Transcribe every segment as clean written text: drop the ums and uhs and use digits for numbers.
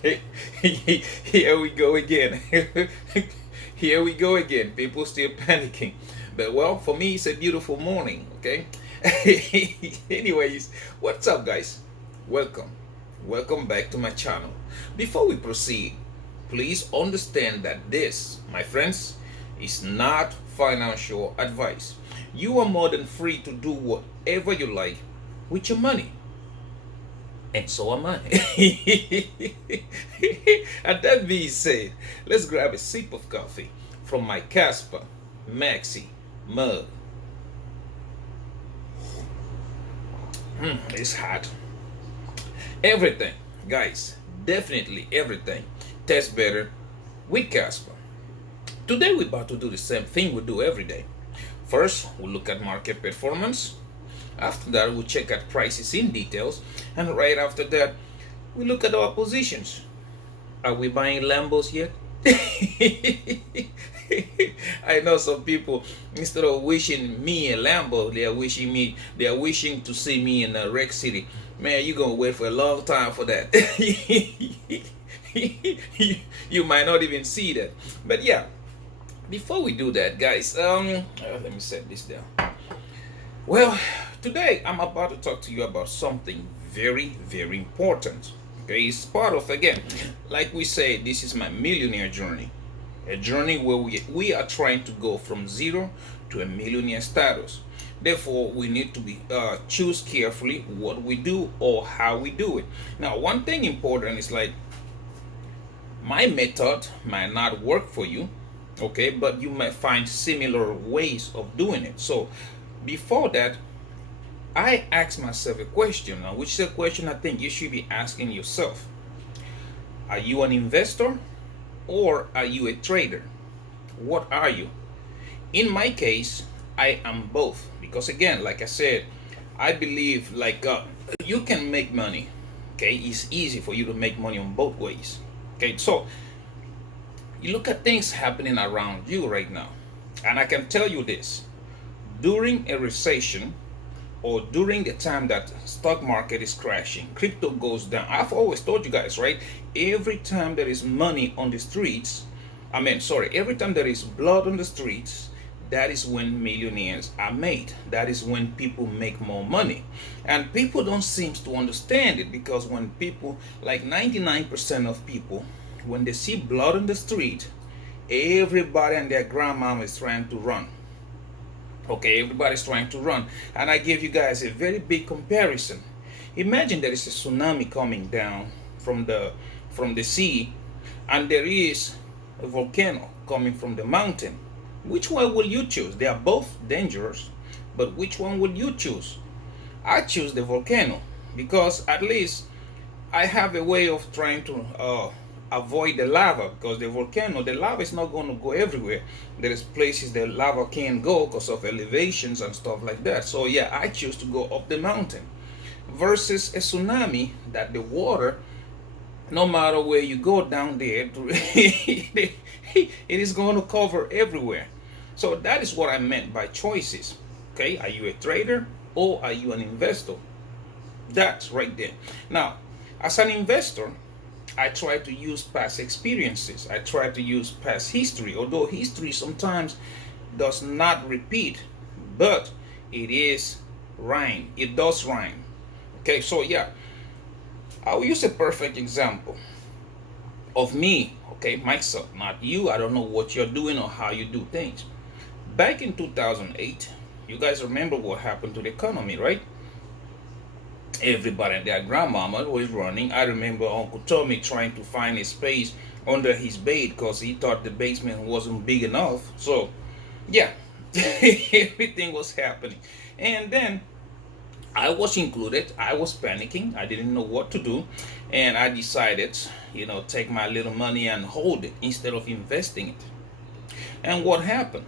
Here we go again. Here we go again. People still panicking. But well, for me, it's a beautiful morning, okay? Anyways, what's up, guys? Welcome. Welcome back to my channel. Before we proceed, please understand that this, my friends, is not financial advice. You are more than free to do whatever you like with your money. And so am I. And that being said, let's grab a sip of coffee from my Caspa Maxi mug. It's hot. Everything, guys, definitely everything tastes better with Caspa. Today we're about to do the same thing we do every day. First, we'll look at market performance. After that, we'll check out prices in details. And right after that, we look at our positions. Are we buying Lambos yet? I know some people, instead of wishing me a Lambo, they are wishing to see me in a Rex City. Man, you're gonna wait for a long time for that. You might not even see that. But yeah, before we do that, guys, let me set this down. Well, today I'm about to talk to you about something very, very important. Okay, it's part of, again, like we say, this is my millionaire journey. A journey where we are trying to go from zero to a millionaire status. Therefore, we need to be choose carefully what we do or how we do it. Now, one thing important is like my method might not work for you, okay, but you might find similar ways of doing it. So before that, I asked myself a question, which is a question I think you should be asking yourself. Are you an investor or are you a trader? What are you? In my case, I am both, because again, like I said, I believe like you can make money. Okay, it's easy for you to make money on both ways. Okay, so you look at things happening around you right now, and I can tell you this: during a recession or during the time that stock market is crashing, crypto goes down. I've always told you guys, right? Every time there is money on the streets, every time there is blood on the streets, that is when millionaires are made. That is when people make more money. And people don't seem to understand it, because when people, like 99% of people, when they see blood on the street, everybody and their grandmama is trying to run. Okay, everybody's trying to run. And I give you guys a very big comparison. Imagine there is a tsunami coming down from the sea, and there is a volcano coming from the mountain. Which one will you choose? They are both dangerous, but which one would you choose? I choose the volcano, because at least I have a way of trying to avoid the lava, because the lava is not going to go everywhere. There is places the lava can't go because of elevations and stuff like that. So yeah, I choose to go up the mountain versus a tsunami, that the water, no matter where you go down there, it is going to cover everywhere. So that is what I meant by choices. Okay, are you a trader or are you an investor? That's right there. Now, as an investor, I try to use past experiences. I try to use past history, although history sometimes does not repeat, but it is rhyme. It does rhyme. Okay, so yeah, I will use a perfect example of me, okay, myself, not you. I don't know what you're doing or how you do things. Back in 2008, you guys remember what happened to the economy, right? Everybody and their grandmama was running. I remember Uncle Tommy trying to find a space under his bed because he thought the basement wasn't big enough. So, yeah, everything was happening. And then I was included. I was panicking. I didn't know what to do. And I decided, take my little money and hold it instead of investing it. And what happened?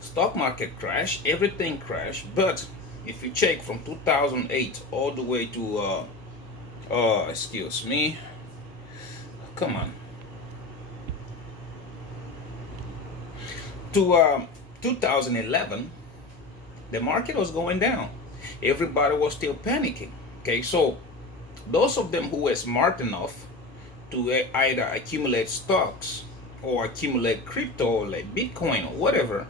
Stock market crashed. Everything crashed. But if you check from 2008 all the way to excuse me, come on, to 2011, the market was going down. Everybody was still panicking. Okay, so those of them who were smart enough to either accumulate stocks or accumulate crypto like Bitcoin or whatever,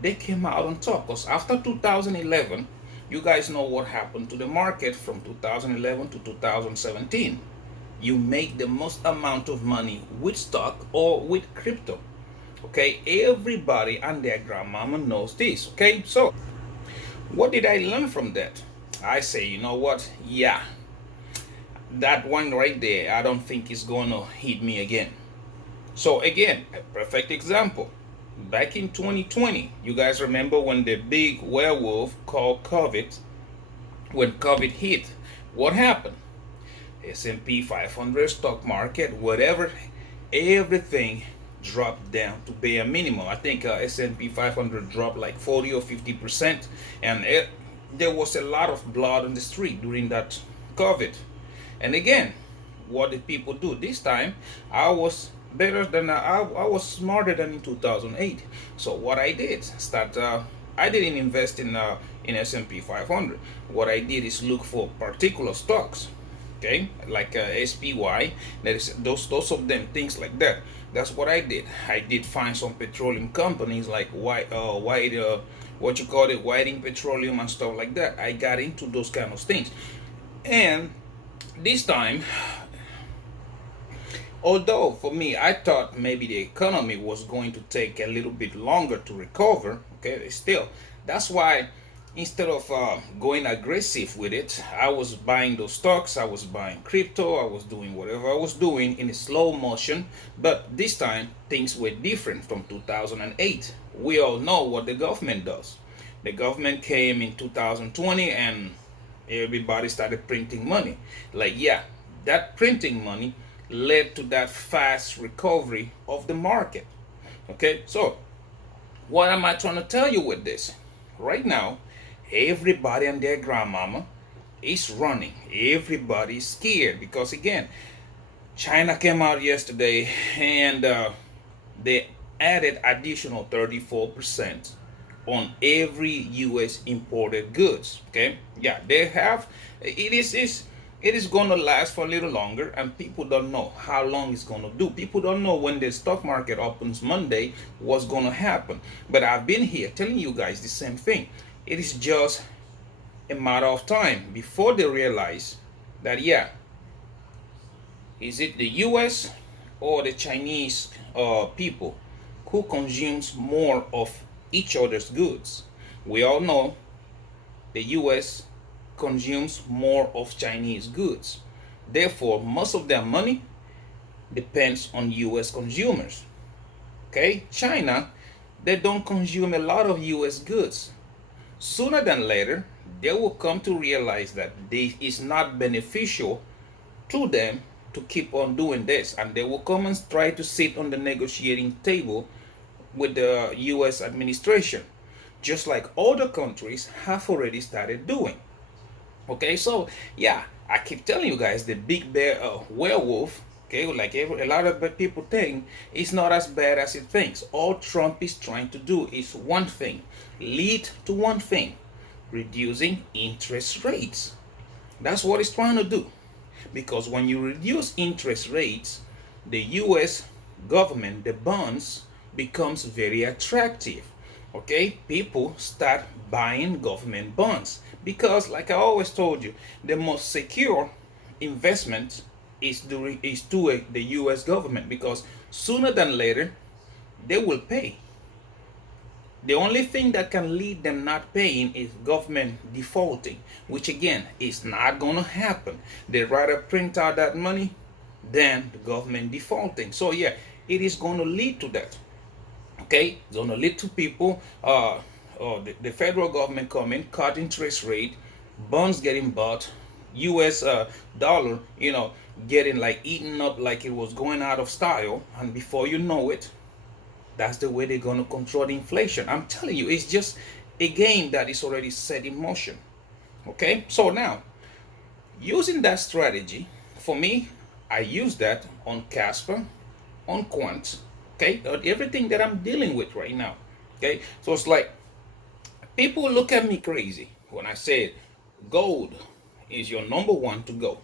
they came out on top. Because after 2011, you guys know what happened to the market from 2011 to 2017. You make the most amount of money with stock or with crypto. Okay, everybody and their grandmama knows this. Okay, so what did I learn from that? I say, you know what? Yeah, that one right there, I don't think it's gonna hit me again. So again, a perfect example. Back in 2020, you guys remember when the big werewolf called COVID, when COVID hit, what happened? S&P 500 stock market, whatever, everything dropped down to bare minimum. I think S&P 500 dropped like 40 or 50%, and there was a lot of blood on the street during that COVID. And again, what did people do this time? I was better than I was smarter than in 2008. So what I did, I didn't invest in S&P 500. What I did is look for particular stocks, okay, like SPY. That is those of them, things like that. That's what I did. I did find some petroleum companies like what you call it, Whiting Petroleum and stuff like that. I got into those kind of things, and this time, although for me, I thought maybe the economy was going to take a little bit longer to recover, okay, still, that's why instead of going aggressive with it, I was buying those stocks, I was buying crypto, I was doing whatever I was doing in a slow motion. But this time, things were different from 2008. We all know what the government does. The government came in 2020 and everybody started printing money. Like, yeah, that printing money led to that fast recovery of the market. Okay, so what am I trying to tell you with this? Right now, everybody and their grandmama is running. Everybody is scared because, again, China came out yesterday and they added additional 34% on every U.S. imported goods. Okay, yeah, they have. It is going to last for a little longer, and people don't know how long it's going to do. People don't know when the stock market opens Monday what's going to happen. But I've been here telling you guys the same thing. It is just a matter of time before they realize that, yeah, is it the U.S. or the Chinese people who consumes more of each other's goods? We all know the U.S. consumes more of Chinese goods. Therefore, most of their money depends on U.S. consumers. Okay, China, they don't consume a lot of U.S. goods. Sooner than later, they will come to realize that it's not beneficial to them to keep on doing this, and they will come and try to sit on the negotiating table with the U.S. administration, just like other countries have already started doing. Okay, so yeah, I keep telling you guys, the big bear werewolf, okay, like a lot of people think, it's not as bad as it thinks. All Trump is trying to do is one thing, lead to one thing, reducing interest rates. That's what he's trying to do. Because when you reduce interest rates, the US government, the bonds, becomes very attractive. Okay, people start buying government bonds because, like I always told you, the most secure investment is to the US government, because sooner than later they will pay. The only thing that can lead them not paying is government defaulting, which again is not going to happen. They'd rather print out that money than the government defaulting. So yeah, it is going to lead to that. Okay, it's going to lead to people, the federal government coming, cut interest rate, bonds getting bought, US dollar, getting like eaten up like it was going out of style, and before you know it, that's the way they're going to control the inflation. I'm telling you, it's just a game that is already set in motion. Okay, so now, using that strategy, for me, I use that on Casper, on Quant, okay, on everything that I'm dealing with right now. Okay, so it's like people look at me crazy when I say gold is your number one to go.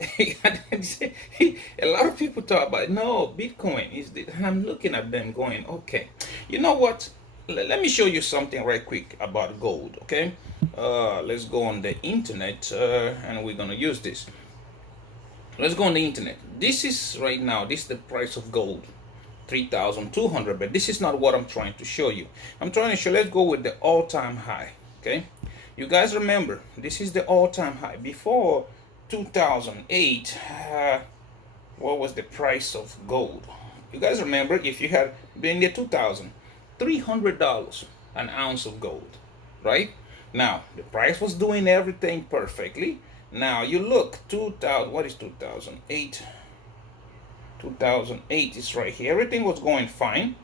A lot of people talk about no Bitcoin is this, and I'm looking at them going, okay, you know what? Let me show you something right quick about gold. Okay, let's go on the internet, and we're gonna use this. Let's go on the internet. This is right now. This is the price of gold, 3,200. But this is not what I'm trying to show you. I'm trying to show. Let's go with the all-time high. Okay, you guys remember this is the all-time high before 2008. What was the price of gold? You guys remember if you had been in the 2000, $300 an ounce of gold, right? Now the price was doing everything perfectly. Now you look 2000. What is 2008? 2008 is right here. Everything was going fine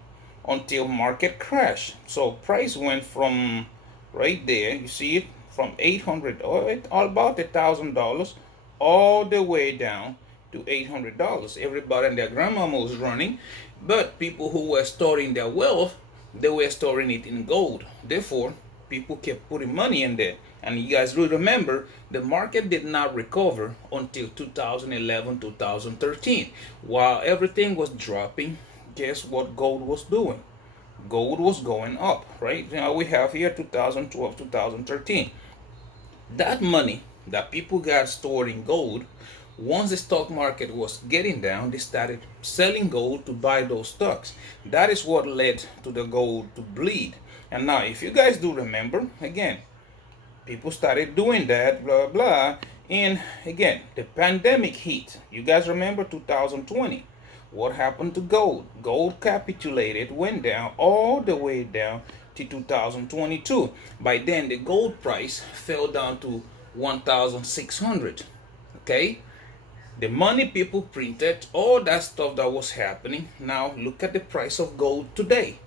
until market crash. So price went from right there. You see it from 800 or all about $1,000 all the way down to $800. Everybody and their grandmama was running, but people who were storing their wealth, they were storing it in gold. Therefore, people kept putting money in there. And you guys will remember the market did not recover until 2011, 2013. While everything was dropping, guess what gold was doing? Gold was going up, right? Now we have here 2012, 2013. That money that people got stored in gold, once the stock market was getting down, they started selling gold to buy those stocks. That is what led to the gold to bleed. And now, if you guys do remember, again, people started doing that, blah, blah. And again, the pandemic hit. You guys remember 2020? What happened to gold? Gold capitulated, went down all the way down to 2022. By then, the gold price fell down to 1,600. Okay? The money people printed, all that stuff that was happening. Now, look at the price of gold today.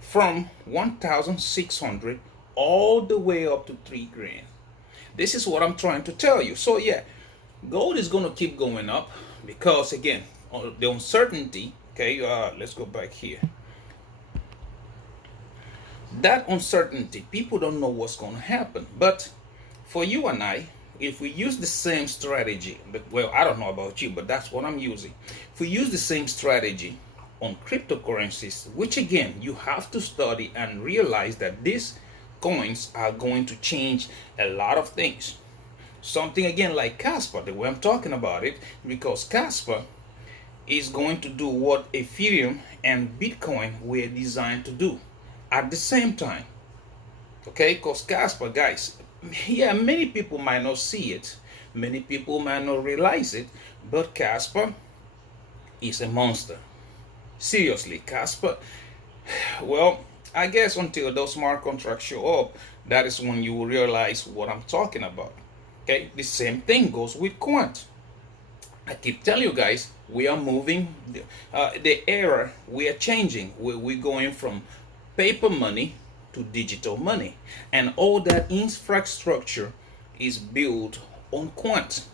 From 1,600 all the way up to 3 grand. This is what I'm trying to tell you. So yeah, gold is going to keep going up because again, the uncertainty. Okay, let's go back here. That uncertainty, people don't know what's going to happen. But for you and I, if we use the same strategy, well, I don't know about you, but that's what I'm using. If we use the same strategy on cryptocurrencies, which again, you have to study and realize that these coins are going to change a lot of things. Something again like Caspa, the way I'm talking about it, because Caspa is going to do what Ethereum and Bitcoin were designed to do at the same time. Okay, because Caspa, guys, yeah, many people might not see it, many people might not realize it, but Caspa is a monster. Seriously, Casper. Well, I guess until those smart contracts show up, that is when you will realize what I'm talking about. Okay, the same thing goes with Quant. I keep telling you guys, we are moving, the era, we are changing. We're going from paper money to digital money. And all that infrastructure is built on Quant.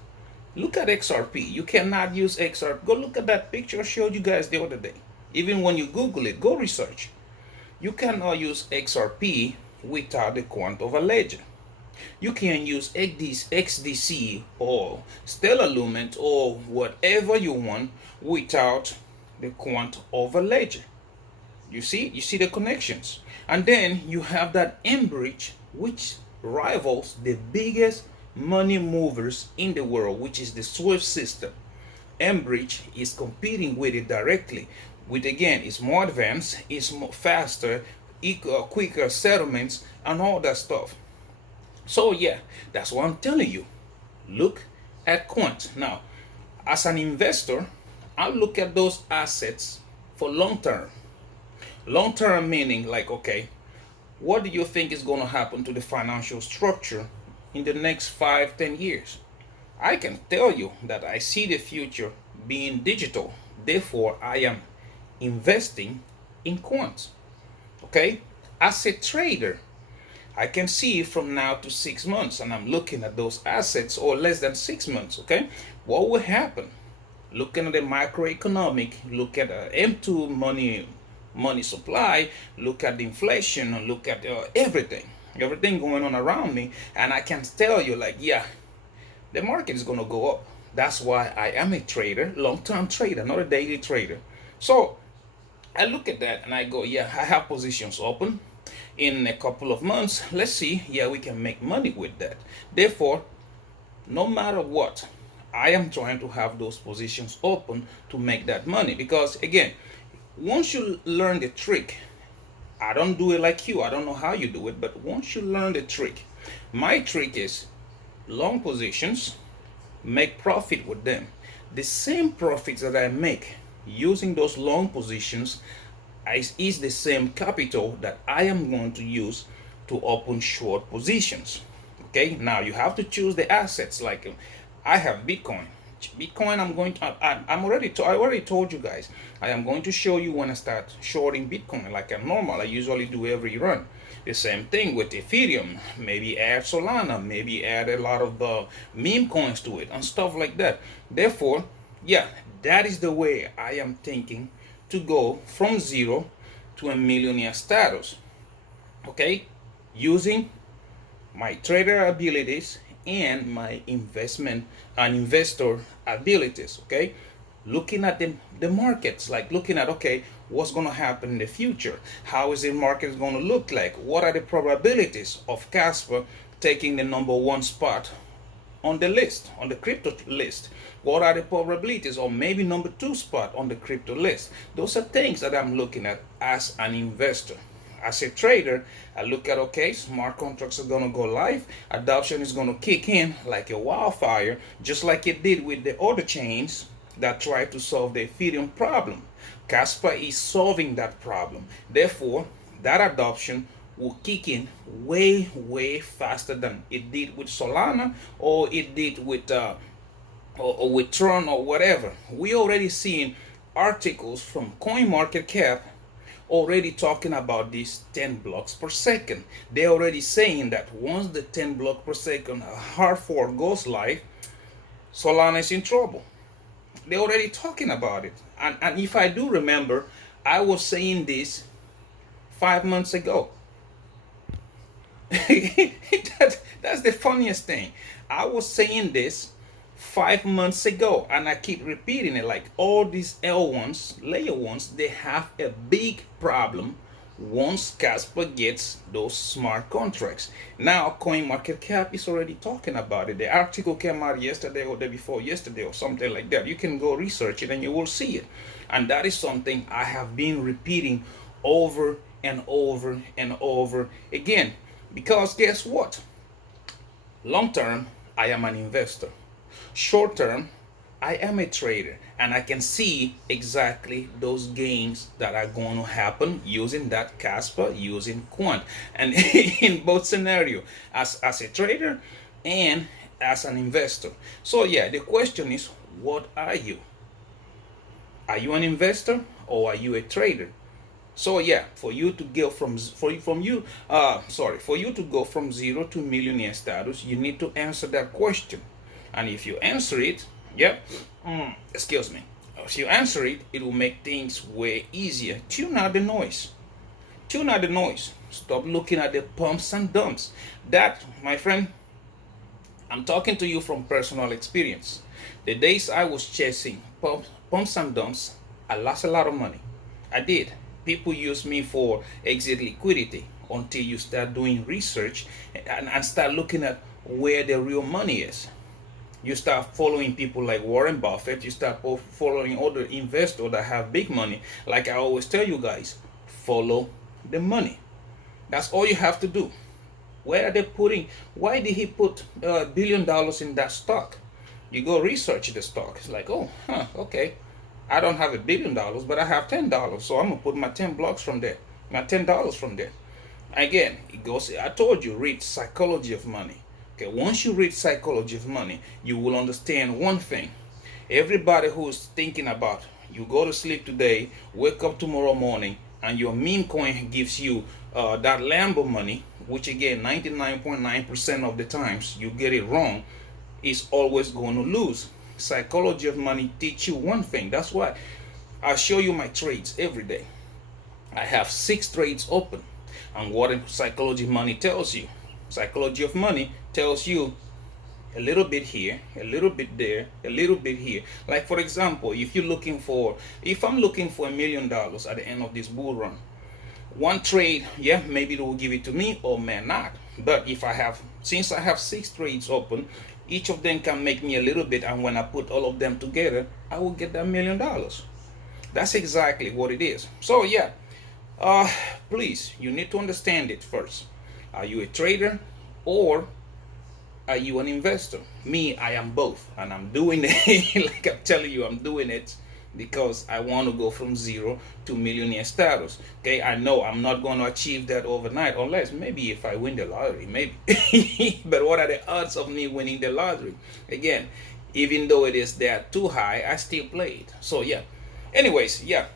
Look at XRP. You cannot use XRP. Go look at that picture I showed you guys the other day. Even when you Google it, go research. You cannot use XRP without the Quant over ledger. You can use XDC or Stellar Lumen or whatever you want without the Quant over ledger. You see the connections. And then you have that Mbridge, which rivals the biggest money movers in the world, which is the SWIFT system. Mbridge is competing with it directly. With again, it's more advanced, it's more faster, quicker settlements, and all that stuff. So yeah, that's what I'm telling you. Look at Quant. Now, as an investor, I look at those assets for long term. Long term meaning like, okay, what do you think is going to happen to the financial structure in the next 5-10 years? I can tell you that I see the future being digital. Therefore, I am investing in Quant. Okay? As a trader, I can see from now to 6 months, and I'm looking at those assets, or less than 6 months. Okay? What will happen? Looking at the macroeconomic, look at M2 money supply, look at the inflation, and look at everything going on around me, and I can tell you like, yeah, the market is going to go up. That's why I am a trader, long-term trader, not a daily trader. So I look at that and I go, yeah, I have positions open. In a couple of months, let's see, yeah, we can make money with that. Therefore, no matter what, I am trying to have those positions open to make that money. Because again, once you learn the trick, I don't do it like you, I don't know how you do it, but once you learn the trick, my trick is long positions, make profit with them. The same profits that I make using those long positions is the same capital that I am going to use to open short positions. Okay, now you have to choose the assets. Like I have Bitcoin. Bitcoin, I'm going to. I'm already. I already told you guys. I am going to show you when I start shorting Bitcoin, like a normal. I usually do every run. The same thing with Ethereum. Maybe add Solana. Maybe add a lot of meme coins to it and stuff like that. Therefore, yeah, that is the way I am thinking to go from zero to a millionaire status. Okay, using my trader abilities and my investment and investor abilities. Okay, looking at the markets, like looking at, okay, what's going to happen in the future, how is the market going to look like, what are the probabilities of Casper taking the #1 spot on the list, on the crypto list, what are the probabilities, or maybe #2 spot on the crypto list. Those are things that I'm looking at as an investor. As a trader, I look at, okay, smart contracts are going to go live, adoption is going to kick in like a wildfire, just like it did with the other chains that tried to solve the Ethereum problem. Kaspa is solving that problem. Therefore, that adoption will kick in way faster than it did with Solana, or it did with or with Tron, or whatever. We already seen articles from CoinMarketCap already talking about this 10 blocks per second. They're already saying that once the 10 block per second hard fork goes live, Solana is in trouble. They're already talking about it. And if I do remember, I was saying this 5 months ago. That's the funniest thing. I was saying this 5 months ago, and I keep repeating it. Like all these L1s, layer ones, they have a big problem once Casper gets those smart contracts. Now CoinMarketCap is already talking about it. The article came out yesterday or the day before yesterday or something like that. You can go research it and you will see it. And that is something I have been repeating over and over and over again. Because guess what? Long term, I am an investor. Short term, I am a trader, and I can see exactly those gains that are going to happen using that Casper, using Quant, and in both scenario, as a trader and as an investor. So yeah, the question is, what are you? Are you an investor or are you a trader? So yeah, for you to go from zero to millionaire status, you need to answer that question. And if you answer it, yep, excuse me. If you answer it, it will make things way easier. Tune out the noise. Tune out the noise. Stop looking at the pumps and dumps. That, my friend, I'm talking to you from personal experience. The days I was chasing pumps and dumps, I lost a lot of money. I did. People use me for exit liquidity until you start doing research and start looking at where the real money is. You start following people like Warren Buffett. You start following other investors that have big money. Like I always tell you guys, follow the money. That's all you have to do. Where are they putting? Why did he put $1 billion in that stock? You go research the stock. It's like, oh, okay. I don't have $1 billion, but I have $10. So I'm gonna put my 10 blocks from there, my $10 from there. Again, it goes. I told you, read Psychology of Money. Okay, once you read Psychology of Money, you will understand one thing. Everybody who's thinking about, you go to sleep today, wake up tomorrow morning, and your meme coin gives you that Lambo money, which again 99.9% of the times you get it wrong, is always going to lose. Psychology of Money teach you one thing. That's why I show you my trades every day. I have 6 trades open, and what Psychology of Money tells you. Psychology of Money tells you a little bit here, a little bit there, a little bit here. Like for example, if I'm looking for $1 million at the end of this bull run, one trade, yeah, maybe it will give it to me or may not. But since I have 6 trades open, each of them can make me a little bit, and when I put all of them together, I will get that $1 million. That's exactly what it is. So yeah, please, you need to understand it first. Are you a trader or are you an investor? Me, I am both, and I'm doing it like I'm telling you, I'm doing it because I want to go from zero to millionaire status. Okay, I know I'm not going to achieve that overnight, unless maybe if I win the lottery, maybe. But what are the odds of me winning the lottery? Again, even though they are too high, I still play it. So yeah. Anyways, yeah.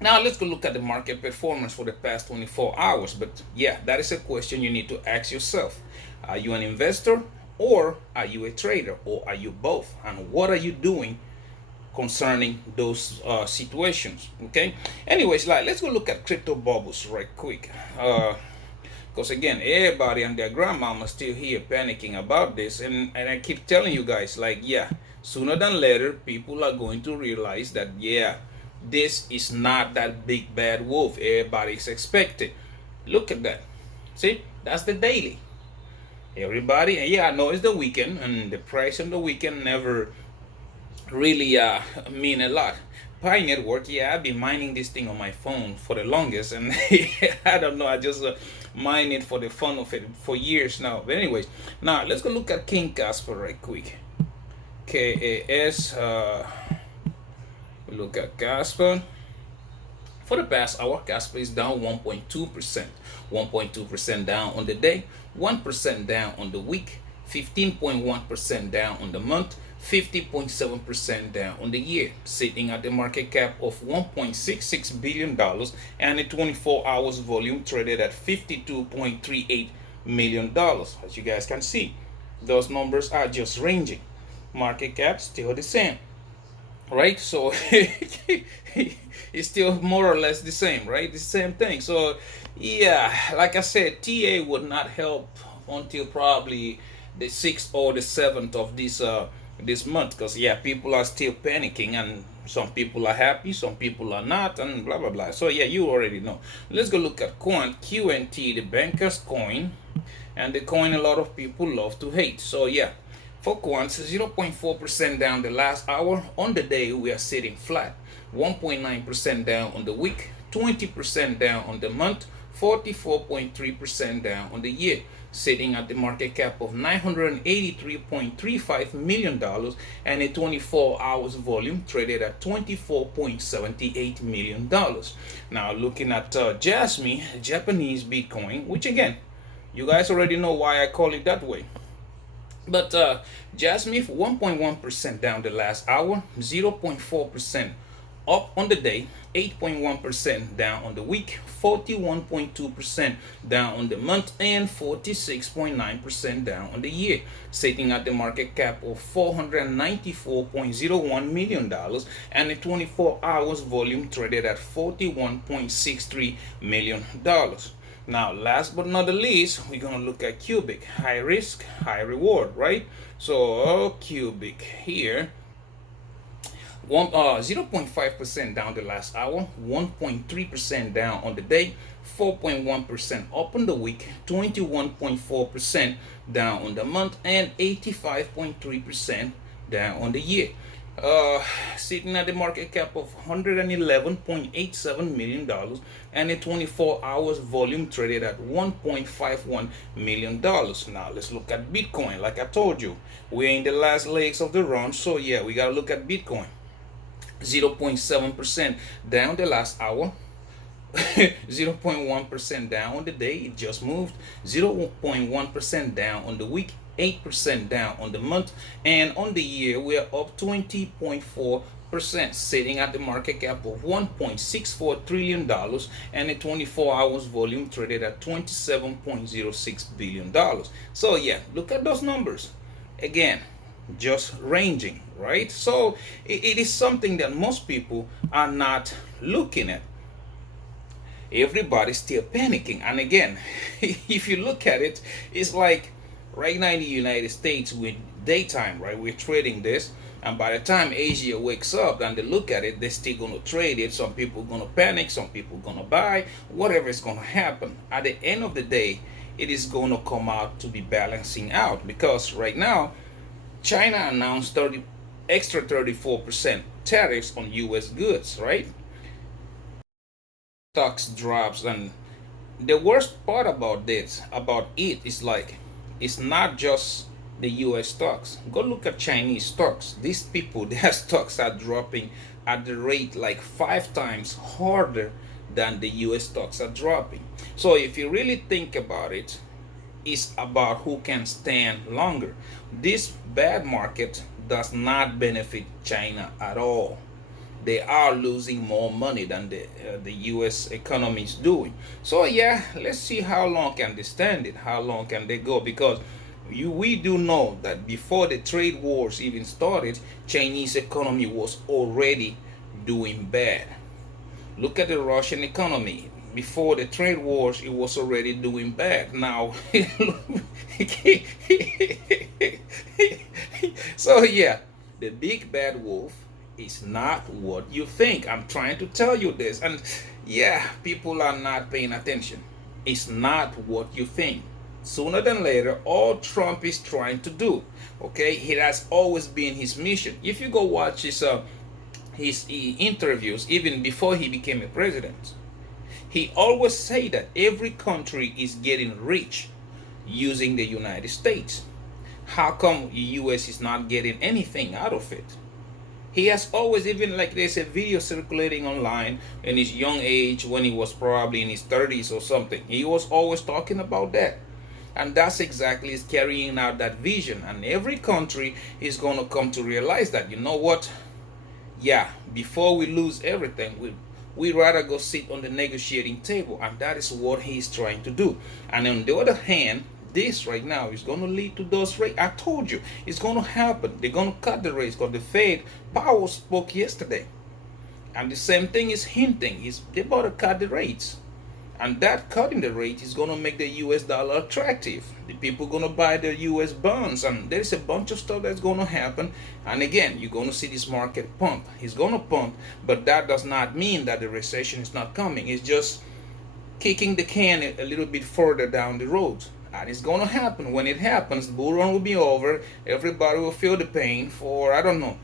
Now let's go look at the market performance for the past 24 hours. But yeah, that is a question you need to ask yourself. Are you an investor or are you a trader, or are you both? And what are you doing concerning those situations? Okay. Anyways, let's go look at crypto bubbles right quick. Because again, everybody and their grandmama still here panicking about this, and I keep telling you guys, like, yeah, sooner than later, people are going to realize that, yeah, this is not that big bad wolf everybody's expecting. Look at that. See, that's the daily. Everybody, and yeah, I know it's the weekend, and the price on the weekend never really mean a lot. Pi Network, yeah, I've been mining this thing on my phone for the longest, and I don't know, I just mine it for the fun of it for years now. But anyways, now let's go look at King Casper right quick. KAS, we look at Casper. For the past hour, Casper is down 1.2%. 1.2% down on the day, 1% down on the week, 15.1% down on the month, 50.7% down on the year, sitting at the market cap of $1.66 billion and a 24 hours volume traded at $52.38 million. As you guys can see, those numbers are just ranging. Market cap still the same, right? So it's still more or less the same, right? The same thing. So yeah, like I said, TA would not help until probably the 6th or the 7th of this month, because yeah, people are still panicking, and some people are happy, some people are not, and blah blah blah. So yeah, you already know. Let's go look at Quant, QNT, the banker's coin, and the coin a lot of people love to hate. So yeah, for Quant, 0.4% down the last hour. On the day, we are sitting flat. 1.9% down on the week, 20% down on the month, 44.3% down on the year, sitting at the market cap of $983.35 million and a 24 hours volume traded at $24.78 million. Now looking at Jasmine, Japanese Bitcoin, which again, you guys already know why I call it that way. But Jasmine, 1.1% down the last hour, 0.4% up on the day, 8.1% down on the week, 41.2% down on the month, and 46.9% down on the year, sitting at the market cap of $494.01 million and a 24 hours volume traded at $41.63 million. Now, last but not the least, we're going to look at Cubic. High risk, high reward, right? So, Cubic here, 0.5% down the last hour, 1.3% down on the day, 4.1% up on the week, 21.4% down on the month, and 85.3% down on the year. Sitting at the market cap of $111.87 million and a 24 hours volume traded at $1.51 million. Now let's look at Bitcoin. Like I told you, we're in the last legs of the run, so yeah, we gotta look at Bitcoin. 0.7% down the last hour, 0.1% down on the day, it just moved, 0.1% down on the week, 8% down on the month, and on the year we are up 20.4%, sitting at the market cap of $1.64 trillion and a 24 hours volume traded at $27.06 billion. So yeah, look at those numbers. Again, just ranging, right? So it is something that most people are not looking at. Everybody's still panicking. And again, if you look at it, it's like right now in the United States with daytime, right? We're trading this, and by the time Asia wakes up and they look at it, they're still gonna trade it. Some people gonna panic, some people gonna buy, whatever is gonna happen. At the end of the day, it is gonna come out to be balancing out, because right now China announced 34% tariffs on US goods, right? Stocks drops, and the worst part about it is like, it's not just the US stocks. Go look at Chinese stocks. These people, their stocks are dropping at the rate like 5 times harder than the US stocks are dropping. So if you really think about it, it's about who can stand longer. This bad market does not benefit China at all. They are losing more money than the U.S. economy is doing. So yeah, let's see how long can they stand it. How long can they go? Because we do know that before the trade wars even started, Chinese economy was already doing bad. Look at the Russian economy. Before the trade wars, it was already doing bad. Now, so yeah, the big bad wolf is not what you think. I'm trying to tell you this, and yeah, people are not paying attention. It's not what you think. Sooner than later, all Trump is trying to do, okay, it has always been his mission. If you go watch his interviews, even before he became a president, he always say that every country is getting rich using the United States. How come the US is not getting anything out of it? He has always, even like there's a video circulating online in his young age when he was probably in his 30s or something. He was always talking about that. And that's exactly is carrying out that vision. And every country is going to come to realize that, you know what? Yeah, before we lose everything, we'd rather go sit on the negotiating table. And that is what he's trying to do. And on the other hand, this right now is going to lead to those rates. I told you, it's going to happen. They're going to cut the rates because the Fed Powell spoke yesterday. And the same thing is hinting, is they're about to cut the rates. And that cutting the rate is going to make the US dollar attractive. The people are going to buy the US bonds, and there's a bunch of stuff that's going to happen. And again, you're going to see this market pump. It's going to pump, but that does not mean that the recession is not coming. It's just kicking the can a little bit further down the road. And it's going to happen. When it happens, the bull run will be over. Everybody will feel the pain for, I don't know.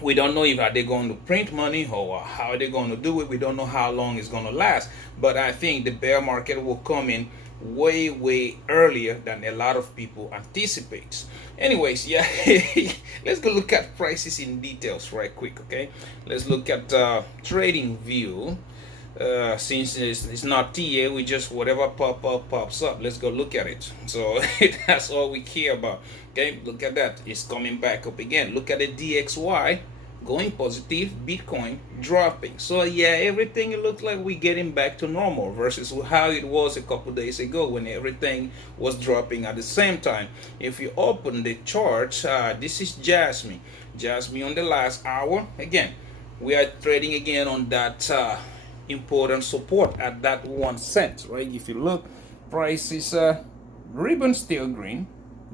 We don't know if they're going to print money or how they're going to do it. We don't know how long it's going to last. But I think the bear market will come in way earlier than a lot of people anticipate. Anyways, yeah, let's go look at prices in details right quick, okay? Let's look at trading view. Since it's not TA, we just whatever pops up. Let's go look at it. So that's all we care about. Okay, look at that. It's coming back up again. Look at the DXY going positive, Bitcoin dropping. So yeah, everything, it looks like we're getting back to normal versus how it was a couple days ago when everything was dropping at the same time. If you open the chart, this is Jasmine on the last hour. Again, we are trading again on that important support at that 1 cent, right? If you look, price is ribbon still green,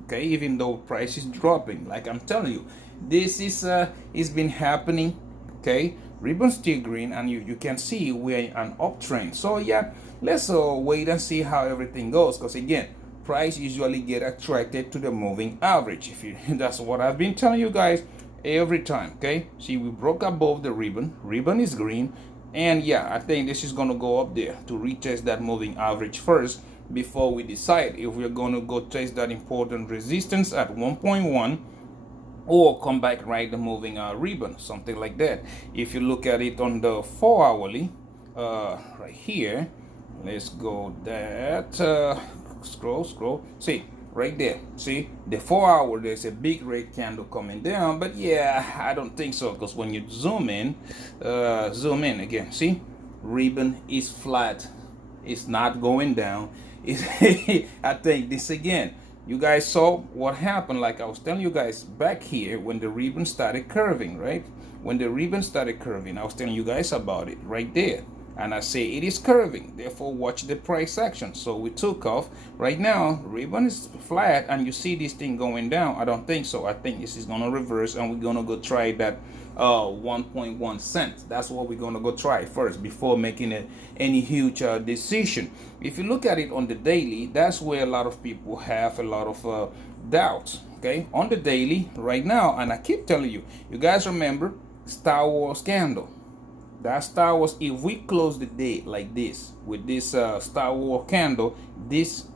okay, even though price is dropping. Like I'm telling you, this is it's been happening, okay? Ribbon still green, and you can see we're in an uptrend. So yeah, let's wait and see how everything goes, because again, price usually get attracted to the moving average. If you that's what I've been telling you guys every time, okay? See, we broke above the ribbon is green. And yeah, I think this is going to go up there to retest that moving average first before we decide if we're going to go test that important resistance at 1.1 or come back right the moving ribbon, something like that. If you look at it on the 4 hourly, right here, let's go that, scroll, see, right there, see the 4 hour, there's a big red candle coming down. But yeah, I don't think so, because when you zoom in again, see, ribbon is flat, it's not going down. I think this again, you guys saw what happened, like I was telling you guys back here when the ribbon started curving, right? When the ribbon started curving, I was telling you guys about it right there. and I say it is curving, therefore watch the price action. So we took off. Right now ribbon is flat and you see this thing going down. I don't think so. I think this is gonna reverse and we're gonna go try that 1.1 cents. That's what we're gonna go try first before making any huge decision. If you look at it on the daily, that's where a lot of people have a lot of doubts. Okay, on the daily right now, and I keep telling you, you guys remember Star Wars candle. That Star Wars, if we close the day like this with this Star Wars candle, this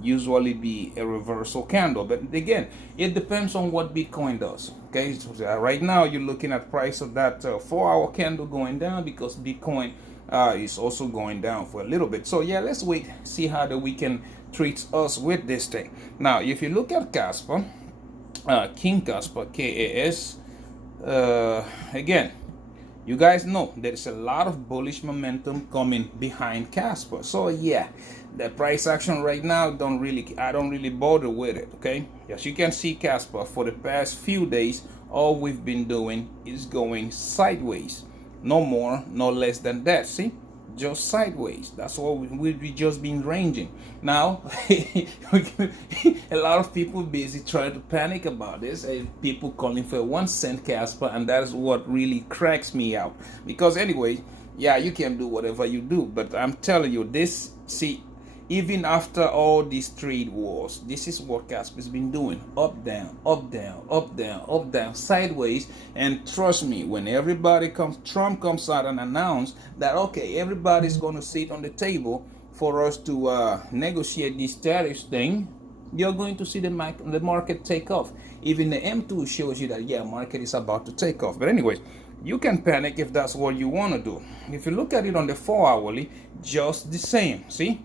usually be a reversal candle. But again, it depends on what Bitcoin does. Okay, so right now you're looking at price of that 4-hour candle going down because Bitcoin is also going down for a little bit. So yeah, let's wait, see how the weekend treats us with this thing. Now if you look at Caspa, King Kaspa, KAS, again, you guys know there's a lot of bullish momentum coming behind Casper. So yeah, the price action right now I don't really bother with it. Okay, as you can see, Casper for the past few days, all we've been doing is going sideways, no more, no less than that. See, just sideways. That's what we've just been ranging. Now a lot of people busy trying to panic about this, and people calling for 1 cent Casper, and that is what really cracks me out. Because anyway, yeah, you can do whatever you do, but I'm telling you this, see, even after all these trade wars, this is what Casper has been doing: up, down, up, down, up, down, up, down, sideways. And trust me, when Trump comes out and announce that okay, everybody's going to sit on the table for us to negotiate this tariffs thing, you're going to see the market take off. Even the M2 shows you that yeah, market is about to take off. But anyways, you can panic if that's what you want to do. If you look at it on the 4-hourly, just the same. See,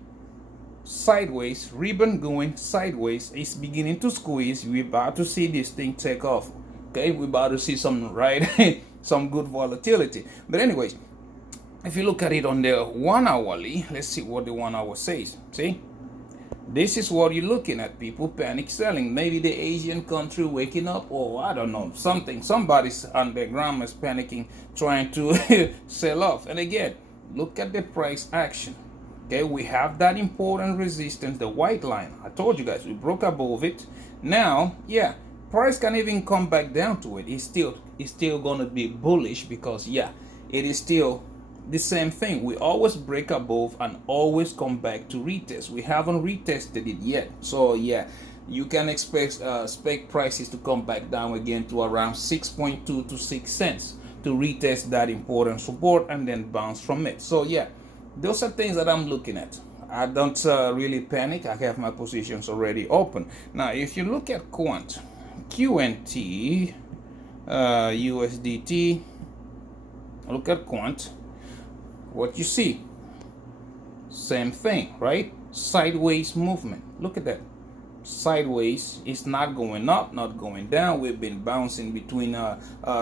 sideways, ribbon going sideways, it's beginning to squeeze. We're about to see this thing take off. Okay, we're about to see some some good volatility. But anyways, if you look at it on the 1-hourly, let's see what the 1 hour says. See, this is what you're looking at: people panic selling. Maybe the Asian country waking up, or I don't know, somebody's underground is panicking, trying to sell off. And again, look at the price action. Okay, we have that important resistance, the white line. I told you guys we broke above it. Now, yeah, price can even come back down to it. It's still gonna be bullish because yeah, it is still the same thing. We always break above and always come back to retest. We haven't retested it yet. So yeah, you can expect prices to come back down again to around 6.2 to 6 cents to retest that important support and then bounce from it. So yeah, those are things that I'm looking at. I don't really panic. I have my positions already open. Now, if you look at Quant, QNT, USDT, look at Quant, what you see, same thing, right? Sideways movement. Look at that. Sideways. It's not going up, not going down. We've been bouncing between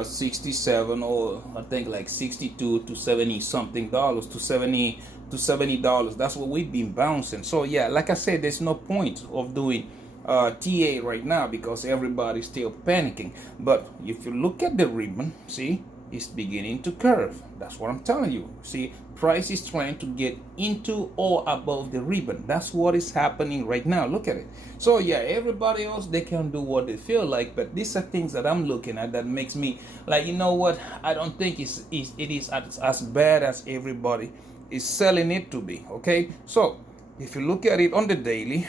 67 or I think like 62 to 70 something dollars to $70. That's what we've been bouncing. So yeah, like I said, there's no point of doing TA right now because everybody's still panicking. But if you look at the ribbon, see, it's beginning to curve. That's what I'm telling you. See, price is trying to get into or above the ribbon. That's what is happening right now. Look at it. So yeah, everybody else, they can do what they feel like, but these are things that I'm looking at that makes me like, you know what, I don't think it is as bad as everybody is selling it to be. Okay, so if you look at it on the daily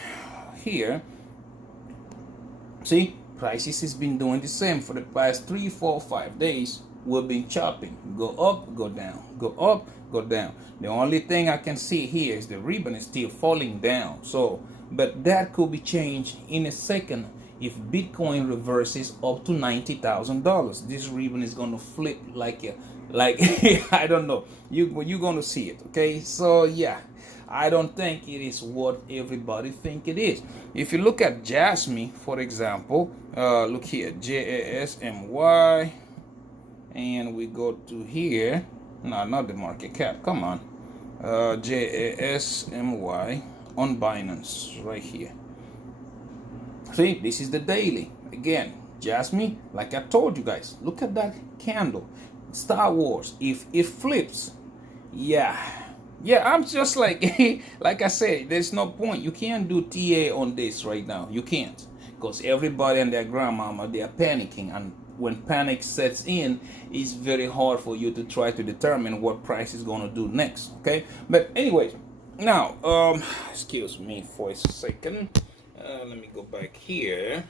here, see, prices has been doing the same for the past 3, 4, 5 days. We've been chopping, go up, go down, go up, go down. The only thing I can see here is the ribbon is still falling down. So, but that could be changed in a second if Bitcoin reverses up to $90,000. This ribbon is gonna flip like I don't know. You're gonna see it. Okay, so yeah, I don't think it is what everybody think it is. If you look at Jasmy, for example, look here, JASMY. And we go to here, no, not the market cap, come on, JASMY on Binance right here. See, this is the daily. Again, Jasmy, like I told you guys, look at that candle. Star Wars, if it flips, yeah, Yeah, I'm just like, like I said, there's no point. You can't do TA on this right now. You can't, because everybody and their grandmama, they are panicking, and when panic sets in, it's very hard for you to try to determine what price is gonna do next. Okay, but anyways, now, excuse me for a second. Let me go back here.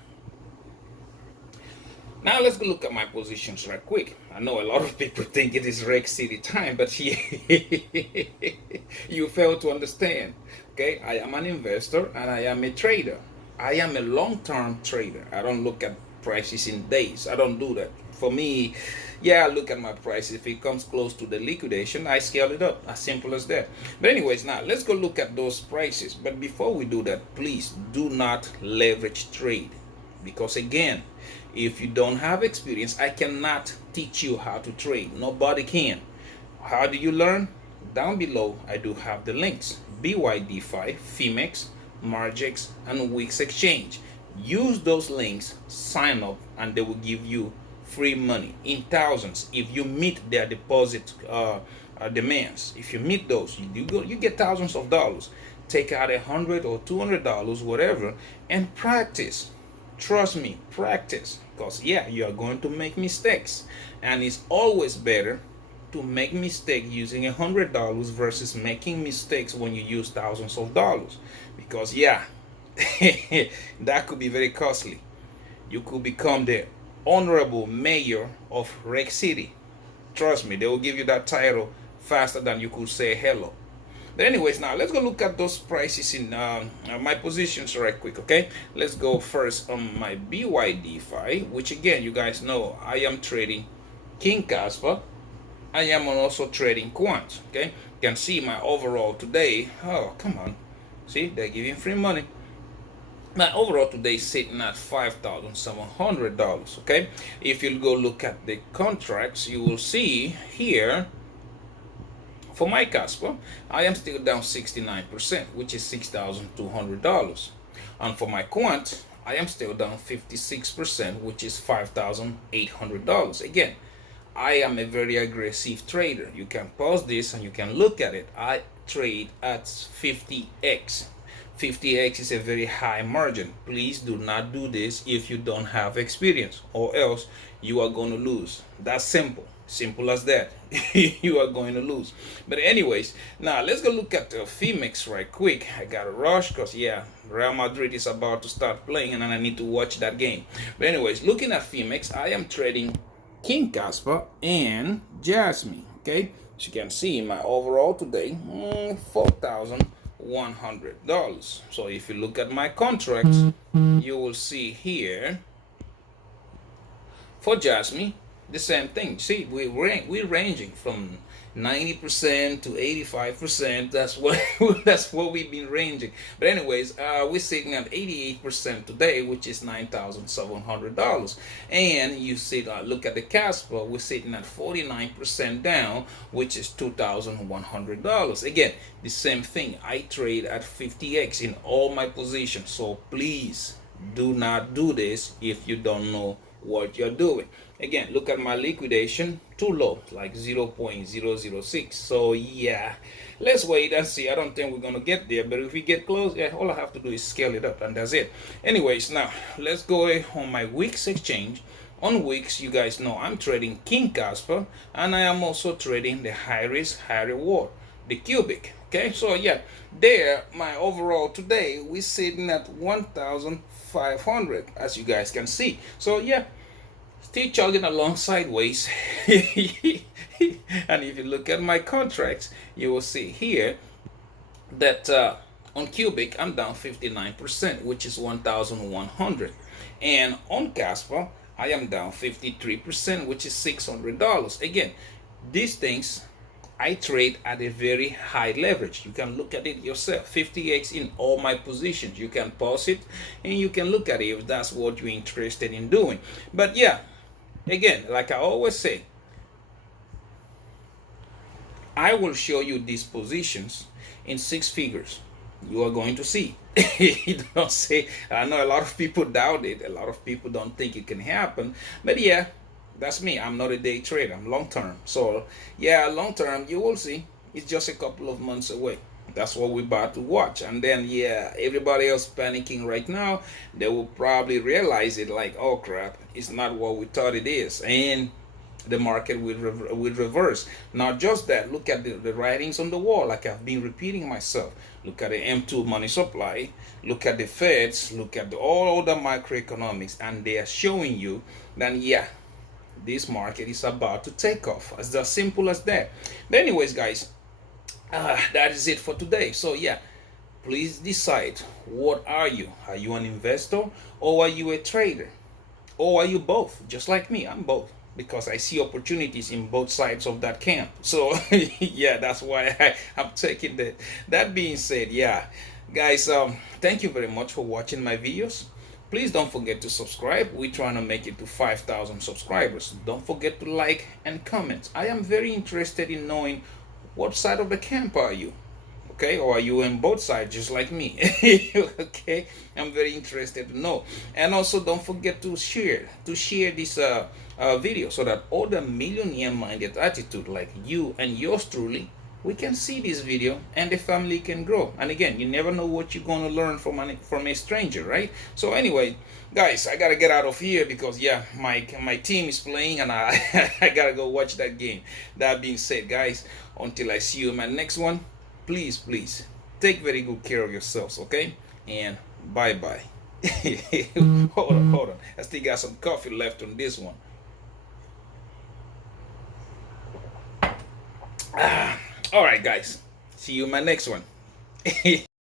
Now let's go look at my positions right quick. I know a lot of people think it is Reg City time, but you fail to understand. Okay, I am an investor and I am a trader. I am a long-term trader. I don't look at prices in days. I don't do that. For me, yeah, I look at my price. If it comes close to the liquidation, I scale it up. As simple as that. But anyways, now let's go look at those prices. But before we do that, please do not leverage trade, because again, if you don't have experience, I cannot teach you how to trade. Nobody can. How do you learn? Down below I do have the links: Bydfi, Phemex, Margex, and Wix Exchange. Use those links, sign up, and they will give you free money in thousands if you meet their deposit demands. If you meet those, you get thousands of dollars. Take out $100 or $200, whatever, and practice. Trust me, practice, because yeah, you are going to make mistakes, and it's always better to make mistake using $100 versus making mistakes when you use thousands of dollars, because yeah, that could be very costly. You could become the honorable mayor of Rec City. Trust me, they will give you that title faster than you could say hello. But anyways, now let's go look at those prices in my positions right quick. Okay, let's go first on my Bydfi, which again, you guys know I am trading King Kaspa. I am also trading Quant. Okay, you can see my overall today. Oh, come on, see, they're giving free money. My overall today is sitting at $5,700. Okay, if you go look at the contracts, you will see here. For my Casper, I am still down 69%, which is $6,200. And for my Quant, I am still down 56%, which is $5,800. Again, I am a very aggressive trader. You can pause this and you can look at it. I trade at 50x. 50x is a very high margin. Please do not do this if you don't have experience, or else you are going to lose. That's simple. Simple as that. You are going to lose. But anyways, now let's go look at Phemex right quick. I got to rush because yeah, Real Madrid is about to start playing and I need to watch that game. But anyways, looking at Phemex, I am trading King Kaspa and Jasmine. Okay, as you can see, my overall today, $4,100. So if you look at my contracts, you will see here for Jasmine, the same thing. See, we're ranging from 90% to 85%. That's what that's what we've been ranging. But anyways, we're sitting at 88% today, which is $9,700. And you see, look at the Casper, we're sitting at 49% down, which is $2,100. Again, the same thing. I trade at 50x in all my positions. So please do not do this if you don't know what you're doing. Again, look at my liquidation, too low, like 0.006. So yeah, let's wait and see. I don't think we're gonna get there, but if we get close, yeah, all I have to do is scale it up and that's it. Anyways, now let's go on my Wix exchange. On Wix, you guys know I'm trading King Casper, and I am also trading the high risk, high reward, the cubic. Okay, so yeah, there, my overall today, we're sitting at 1,500, as you guys can see. So yeah, still chugging along sideways. And if you look at my contracts, you will see here that on cubic I'm down 59%, which is 1,100, and on Casper I am down 53%, which is $600. Again, these things I trade at a very high leverage. You can look at it yourself. 50x in all my positions. You can pause it and you can look at it if that's what you're interested in doing. But yeah, again, like I always say, I will show you these positions in 6 figures. You are going to see. You don't say, I know a lot of people doubt it. A lot of people don't think it can happen. But yeah, that's me. I'm not a day trader. I'm long term. So yeah, long term, you will see. It's just a couple of months away. That's what we're about to watch. And then, yeah, everybody else panicking right now, they will probably realize it like, oh crap, it's not what we thought it is. And the market will reverse. Not just that, look at the writings on the wall, like I've been repeating myself. Look at the M2 money supply, look at the Feds, look at all the macroeconomics, and they are showing you that, yeah, this market is about to take off. It's as simple as that. But anyways, guys, that is it for today. So yeah, please decide, what are you? Are you an investor, or are you a trader, or are you both? Just like me, I'm both, because I see opportunities in both sides of that camp. So yeah, that's why I'm taking that. That being said, yeah, guys, thank you very much for watching my videos. Please don't forget to subscribe. We're trying to make it to 5,000 subscribers. Don't forget to like and comment. I am very interested in knowing, what side of the camp are you? Okay, or are you in both sides just like me? Okay, I'm very interested to know. And also don't forget to share this video, so that other millionaire minded attitude like you and yours truly, we can see this video and the family can grow. And again, you never know what you're going to learn from a stranger, right? So anyway, guys, I gotta get out of here, because yeah, my team is playing, and I I gotta go watch that game. That being said, guys, until I see you in my next one, please take very good care of yourselves, okay? And bye bye. Hold on, I still got some coffee left on this one. All right, guys, see you in my next one.